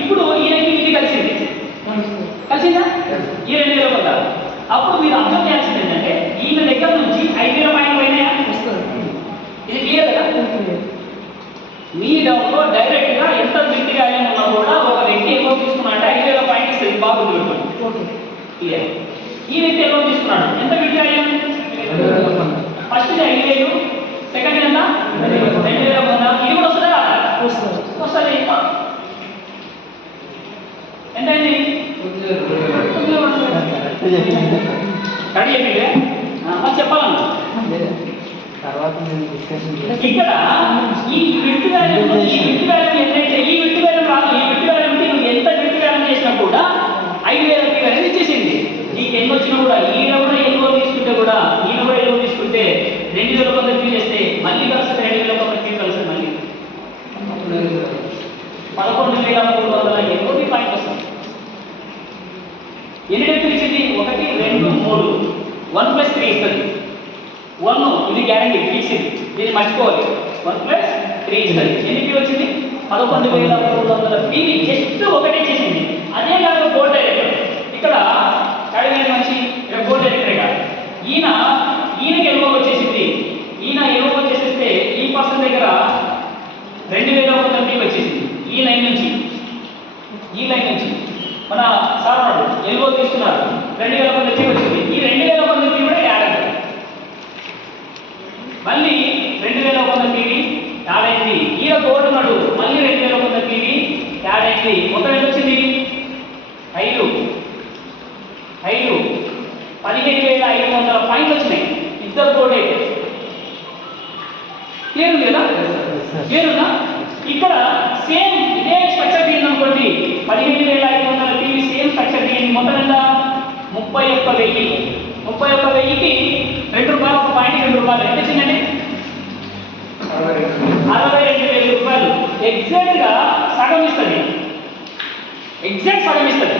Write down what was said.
ఇప్పుడు ఈయనకి ఇది కలిసింది, కలిసిందా? ఈ 2000 పొందాలి. అప్పుడు మీరు అబ్జర్వ్ చేయాల్సింది ఏంటంటే ఈయన దగ్గర నుంచి 5000 పాయింట్లు అయినాయా? ఇది క్లియర్ కదా? మీ డౌన్లో డైరెక్ట్గా ఎంత బిట్ వాల్యూ ఉన్నా కూడా ఒక వ్యక్తి ఎక్కువ తీసుకున్నాడంటే 5000 పాయింట్ ఇస్తుంది. బాగా గుర్తుపెట్టుకోండి. క్లియర్. ఈ వ్యక్తి ఎక్కువ తీసుకున్నాడు, ఎంత బిట్ వాల్యూ? ఫస్ట్ 5000, సెకండ్ ఎంత? 2000 పొందాలి. ఇది కూడా వస్తుందా? వస్తుంది. ఎంత అయింది? రెడీ అయిపోయిందే మరి చెప్పాలన్నా ఇక్కడ ఈ విట్టు వాల్యూ ఎంతైతే ఈ విట్టు వాల్యూ రాదు. ఈ విట్టు వాల్యూ ఉంటే నువ్వు ఎంత విట్టు వాల్యూ చేసినా కూడా 5000 అనేది ఇచ్చేసింది. నీకు ఎన్ని వచ్చినా కూడా ఈయన కూడా ఎక్కువ తీసుకుంటే కూడా ఈయన కూడా ఎక్కువ తీసుకుంటే 2000 కొంత చేస్తే మళ్ళీ కలిసి 2000 కొంత కలిసి మళ్ళీ 11,300 ఎక్కువ పాయింట్ వస్తుంది. ఎన్ని డెప్త్ ఇచ్చింది? 1 2 3 1 + 3 ఇస్తుంది. 1 ఇది గ్యారంటీ ఫిక్స్డ్, దీన్ని మర్చిపోవాలి. 1 + 3 ఇస్తుంది. ఎన్ని పీ వచ్చింది? 11,300 పీవీ. జస్ట్ ఒకటే చేసింది. అదే కాదు బోర్డ్ డైరెక్టర్. ఇక్కడ అడిగిన మనిషి ఇక్కడ బోర్డ్ డైరెక్టర్ కాదు. ఈయనకి ఎలువ వచ్చేసింది. ఈయన ఎలువ వచ్చేసేస్తే ఈ పర్సన్ దగ్గర 2000 పీవీ వచ్చేసింది. ఈ లైన్ నుంచి మన సార్ వాడు ఎలువ తీసుకున్నారు, 2000 పీవీ వచ్చింది. ఈ 2000 పీవీ కూడా యాడ్ అవుతుంది. మళ్ళీ 2000 పీవీ యాడ్ అయింది. ఈయన బోర్డు ఉన్నాడు, మళ్ళీ 2000 పీవీ యాడ్ అయింది. మొత్తం ఎంత వచ్చింది? 5 15,500 పాయింట్లు వచ్చినాయి. ఇద్దరు బోర్డు అయితే క్లియర్ ఉంది కదా? క్లియర్ ఉందా? ఇక్కడ సేమ్ ఇదే స్ట్రక్చర్ తీయండి అనుకోండి. 15,500 పీవీ సేమ్ స్ట్రక్చర్ తీయండి. మొత్తం ఎంత? 31,000. 31,000కి ₹2 ఒక పాయింట్ ₹2 ఎంత వచ్చిందండి? 62,000 రూపాయలు. ఎగ్జాక్ట్గా సగం ఇస్తుంది. ఎగ్జాక్ట్ సగం ఇస్తుంది.